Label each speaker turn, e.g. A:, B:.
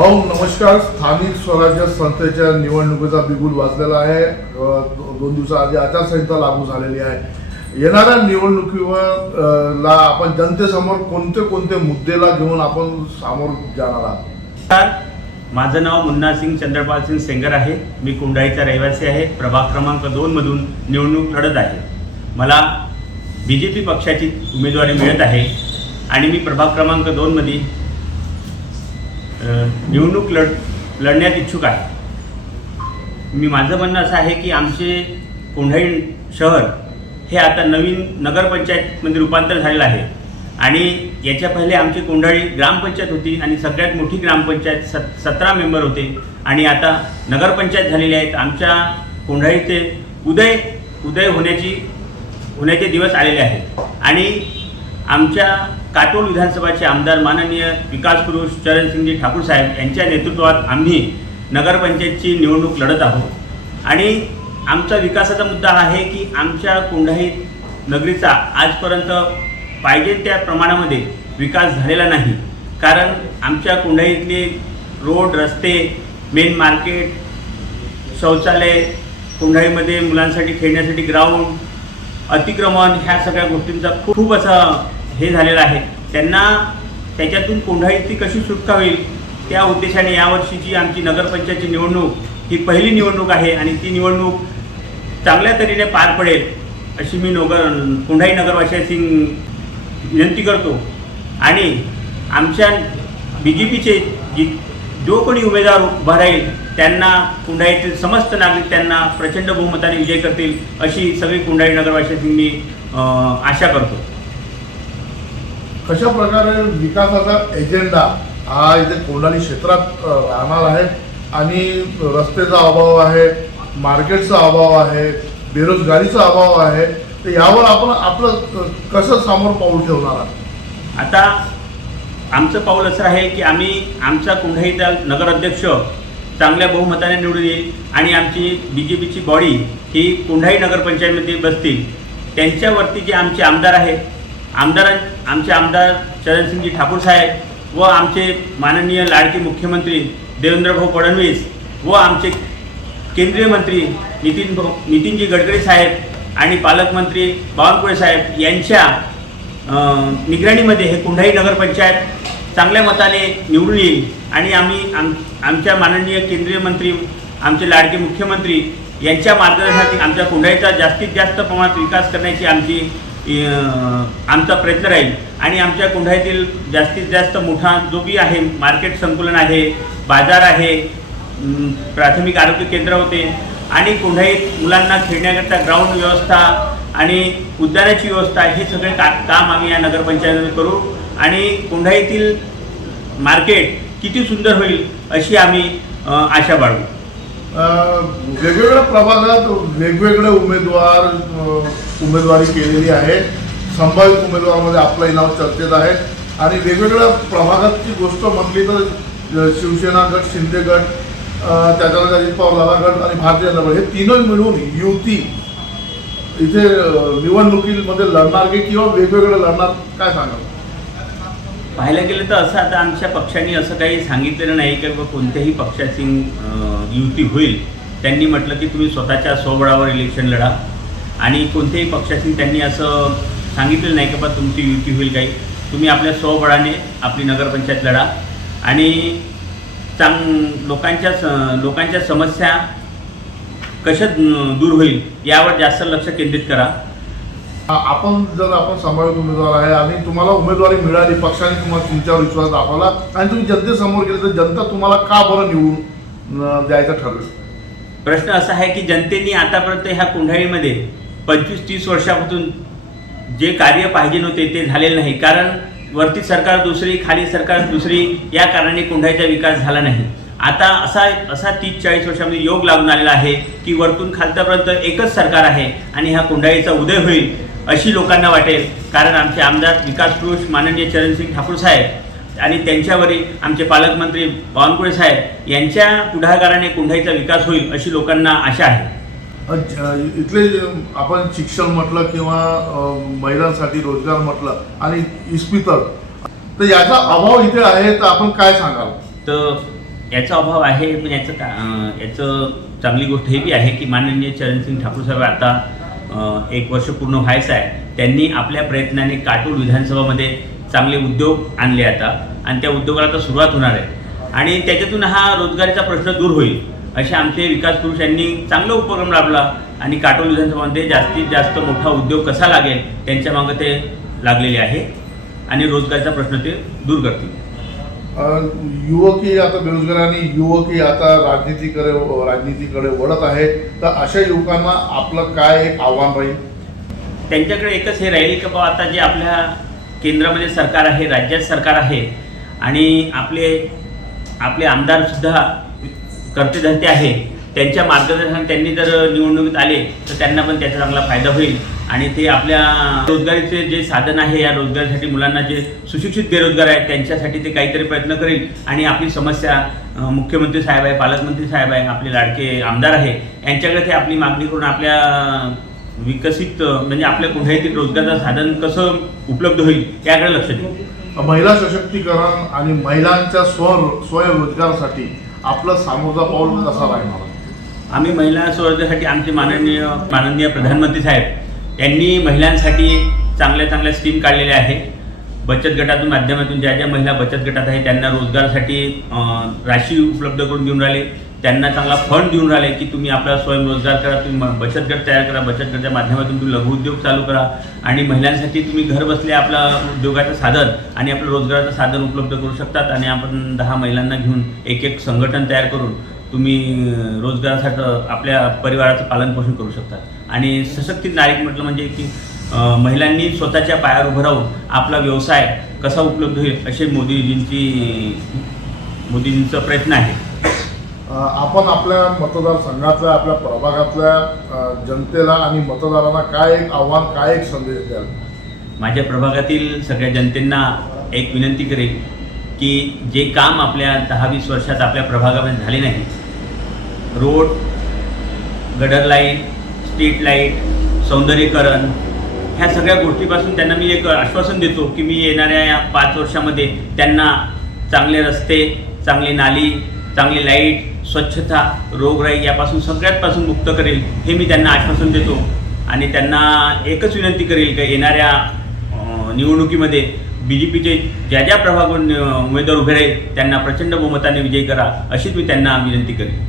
A: भाऊ नमस्कार. स्थानिक स्वराज्य संस्थेच्या निवडणुकीचा बिगुल वाजलेला आहे. दोन दिवसाआधी आचारसंहिता लागू झालेली आहे. येणाऱ्या निवडणुकीवर ला आपण जनतेसमोर कोणते कोणते मुद्देला घेऊन आपण सामोर जाणार आहात?
B: माझं नाव मुन्ना सिंग चंद्रपाल सिंग सेंगर आहे. मी कुंडाईचा रहिवासी आहे. प्रभाग क्रमांक दोनमधून निवडणूक लढत आहे. मला बी जे पी पक्षाची उमेदवारी मिळत आहे. आणि मी प्रभाग क्रमांक दोनमध्ये निवडणूक लढ लढण्यात इच्छुक आहे. मी माझं म्हणणं असं आहे की आमचे कोंढाई शहर हे आता नवीन नगरपंचायतमध्ये रूपांतर झालेलं आहे. आणि याच्या पहिले आमची कोंढाळी ग्रामपंचायत होती आणि सगळ्यात मोठी ग्रामपंचायत सत सतरा मेंबर होते. आणि आता नगरपंचायत झालेली आहेत. आमच्या कोंढाळीचे उदय उदय होण्याची होण्याचे दिवस आलेले आहेत. आणि आमच्या काटोल विधानसभाचे आमदार माननीय विकास पुरुष चरणसिंगजी ठाकूर साहेब यांच्या नेतृत्वात आम्ही नगरपंचायतची निवडणूक लढत आहोत. आणि आमचा विकासाचा मुद्दा आहे की आमच्या कोंढाई नगरीचा आजपर्यंत पाहिजे त्या प्रमाणामध्ये विकास झालेला नाही. कारण आमच्या कोंढाईतले रोड रस्ते मेन मार्केट शौचालय कोंढाईमध्ये मुलांसाठी खेळण्यासाठी ग्राउंड अतिक्रमण ह्या सगळ्या गोष्टींचा खूप असा हे झालेलं आहे. त्यांना त्याच्यातून कोंढाईतली कशी सुटका होईल त्या उद्देशाने यावर्षीची आमची नगरपंचायतची निवडणूक ही पहिली निवडणूक आहे आणि ती निवडणूक चांगल्या तऱ्हेने पार पडेल अशी मी नगर कोंढाई नगरवासियांची विनंती करतो. आणि आमच्या बी जे पीचे जी जो कोणी उमेदवार उभा राहील त्यांना कुंडाईतील समस्त नागरिक त्यांना प्रचंड बहुमताने विजय करतील अशी सगळी कुंडाई नगरवासियांची मी आशा करतो.
A: कशा प्रकारे विकासाचा एजेंडा हा इथे कोंडाली क्षेत्रात राहणार आहे? आणि रस्तेचा अभाव आहे मार्केटचा अभाव आहे बेरोजगारीचा अभाव आहे तर यावर आपण आपलं कसं समोर पाऊल ठेवणार आहात?
B: आता आमचं पाऊल असं आहे की आम्ही आमचा त्या नगराध्यक्ष चांगल्या बहुमताने निवडून येईल आणि आमची बी जे पीची बॉडी ही कुंढाई नगरपंचायतमध्ये बसतील. त्यांच्यावरती जे आमचे आमदार आहेत आमदारां आमचे आमदार चरणसिंगजी ठाकूर साहेब व आमचे माननीय लाडके मुख्यमंत्री देवेंद्रभाऊ फडणवीस व आमचे केंद्रीय मंत्री नितीन भाऊ नितीनजी गडकरी साहेब आणि पालकमंत्री बावनकुळे साहेब यांच्या निगराणीमध्ये हे कुंढाई नगरपंचायत चांगल्या मताने निवडून येईल आणि आम्ही आम आमच्या माननीय केंद्रीय मंत्री आमचे लाडके मुख्यमंत्री यांच्या मार्गदर्शनात आमच्या कुंढाईचा जास्तीत जास्त प्रमाणात विकास करण्याची आमची आमचा प्रयत्न राहील. आणि आमच्या कुंढाईतील जास्तीत जास्त मोठा जो बी आहे मार्केट संकुलन आहे बाजार आहे प्राथमिक आरोग्य केंद्र होते आणि कुंढाईत मुलांना खेळण्याकरता ग्राउंड व्यवस्था आणि उद्यानाची व्यवस्था हे सगळे का काम आम्ही या नगरपंचायतीमध्ये करू. आणि कुंढाईतील मार्केट किती सुंदर होईल अशी आम्ही आशा बाळगू.
A: वेगवेगळ्या प्रभागात वेगवेगळे उमेदवार उमेदवारी केलेली आहे. संभावित उमेदवारामध्ये आपलंही नाव चर्चेत आहे. आणि वेगवेगळ्या प्रभागातची गोष्ट म्हटली तर शिवसेना गट शिंदे गट त्याच्यानंतर अजित पवार दादा गट आणि भारतीय जनता हे तीनही मिळून युती इथे निवडणुकीमध्ये लढणार की किंवा वेगवेगळं लढणार काय सांगाल?
B: पाहायला गेलं तर असं आता आमच्या पक्षाने असं काही सांगितलेलं नाही की बाबा कोणत्याही पक्षाची युती होईल. त्यांनी म्हटलं की तुम्ही स्वतःच्या स्वबळावर इलेक्शन लढा. आणि कोणत्याही पक्षाची त्यांनी असं सांगितलेलं नाही की बाबा तुमची युती होईल काही. तुम्ही आपल्या स्वबळाने आपली नगरपंचायत लढा. आणि चांग लोकांच्या स लोकांच्या समस्या कशा दूर होईल यावर जास्त लक्ष केंद्रित करा.
A: आपण जर आपण सांभाळून उमेदवार आहे आणि तुम्हाला उमेदवारी मिळाली पक्षाने तुम्हाला तुमच्यावर विश्वास दाखवला आणि तुम्ही जनतेसमोर गेले तर जनता तुम्हाला का बरं निवडून द्यायचं ठरलं?
B: प्रश्न असा आहे की जनतेने आतापर्यंत ह्या कुंढाळीमध्ये पंचवीस तीस वर्षापासून जे कार्य पाहिजे नव्हते ते झालेलं नाही. कारण वरती सरकार दुसरी खाली सरकार दुसरी या कारणाने कुंढाईचा विकास झाला नाही. आता असा असा तीस चाळीस वर्षामध्ये योग लागून आलेला आहे की वरतून खालतापर्यंत एकच सरकार आहे आणि ह्या कुंढाईचा उदय होईल. अशी लोकांना वाटेल. कारण आमचे आमदार विकास पुरुष माननीय चरणसिंग ठाकूर साहेब आणि त्यांच्यावरील आमचे पालकमंत्री बावनकुळे साहेब यांच्या पुढाकाराने कुंढाईचा विकास होईल अशी लोकांना आशा आहे.
A: इथले आपण शिक्षण म्हटलं किंवा महिलांसाठी रोजगार म्हटलं आणि इस्पितळ तर याचा अभाव इथे आहे तर आपण काय सांगाल?
B: तर याचा अभाव आहे पण याचं का याचं चांगली गोष्ट हे बी आहे की माननीय चरणसिंग ठाकूर साहेब आता एक वर्ष पूर्ण व्हायचं आहे त्यांनी आपल्या प्रयत्नाने काटूर विधानसभामध्ये चांगले उद्योग आणले आता. आणि त्या उद्योगाला आता सुरुवात होणार आहे. आणि त्याच्यातून हा रोजगारीचा प्रश्न दूर होईल. असे आमचे विकास पुरुष यांनी चांगला उपक्रम राबला. आणि काटोल विधानसभामध्ये जास्तीत जास्त मोठा उद्योग कसा लागेल त्यांच्या मागं ते लागलेले आहे. आणि रोजगारीचा प्रश्न ते दूर करतील.
A: युवकी आता बेरोजगारांनी युवकी आता राजनीतीकडे राजनीतीकडे वळत आहे. तर अशा युवकांना आपलं काय एक आव्हान राहील?
B: त्यांच्याकडे एकच हे राहील की बाबा आता जे आपल्या केंद्रामध्ये सरकार आहे राज्यात सरकार आहे आणि आपले आपले आमदारसुद्धा करते धरते आहे त्यांच्या मार्गदर्शन त्यांनी जर निवडणुकीत आले तर त्यांना पण त्याचा चांगला फायदा होईल. आणि ते आपल्या रोजगारीचे जे साधन आहे या रोजगारीसाठी मुलांना जे सुशिक्षित बेरोजगार आहेत त्यांच्यासाठी ते काहीतरी प्रयत्न करेल. आणि आपली समस्या मुख्यमंत्री साहेब आहे पालकमंत्री साहेब आहे आपले लाडके आमदार आहे यांच्याकडे ते आपली मागणी करून आपल्या विकसित म्हणजे आपल्या कुठेही रोजगाराचं साधन कसं उपलब्ध होईल याकडे लक्ष देऊ
A: महिला सशक्तीकरण आणि महिलांच्या स्व स्वयंरोजगारासाठी आपलं सामोरचा पाऊल कसा राहणार?
B: आम्ही महिला स्वराज्यासाठी आमचे माननीय माननीय प्रधानमंत्री साहेब त्यांनी महिलांसाठी चांगल्या चांगल्या स्कीम काढलेल्या आहे. बचत गटातून माध्यमातून ज्या ज्या महिला बचत गटात आहे त्यांना रोजगारासाठी राशी उपलब्ध करून देऊन राहिले. त्यांना चांगला फंड देऊन राहिले की तुम्ही आपला स्वयंरोजगार करा तुम्ही बचत गट तयार करा बचत गटाच्या माध्यमातून तुम्ही लघुउद्योग चालू करा. आणि महिलांसाठी तुम्ही घर बसले आपला उद्योगाचं साधन आणि आपलं रोजगाराचं साधन उपलब्ध करू शकतात. आणि आपण दहा महिलांना घेऊन एक एक संघटन तयार करून तुम्ही रोजगारासाठी आपल्या परिवाराचं पालनपोषण करू शकतात आणि सशक्तीत नागरिक म्हटलं म्हणजे की महिलांनी स्वतःच्या पायावर उभं राहून आपला व्यवसाय कसा उपलब्ध होईल असे मोदीजींची मोदीजींचा प्रयत्न आहे.
A: आपण आपल्या मतदारसंघातल्या आपल्या प्रभागातल्या जनतेला आणि मतदारांना काय एक आव्हान काय एक संदेश द्याल?
B: माझ्या प्रभागातील सगळ्या जनतेंना एक विनंती करेल की जे काम आपल्या दहा वीस वर्षात आपल्या प्रभागामध्ये झाले नाही रोड गडर लाइट स्ट्रीट लाइट सौंदर्यीकरण ह्या सगळ्या गोष्टीपासून त्यांना मी एक आश्वासन देतो की मी येणाऱ्या या पाच वर्षामध्ये त्यांना चांगले रस्ते चांगली नाली चांगली लाइट स्वच्छता रोगराई यापासून सगळ्यात पासून मुक्त करेल हे मी त्यांना आश्वासन देतो. आणि त्यांना एकच विनंती करेल की येणाऱ्या निवडणुकीमध्ये बी जे पीचे ज्या ज्या प्रभाग उमेदवार उभे राहील त्यांना प्रचंड बहुमताने विजयी करा अशीच मी त्यांना विनंती करेन.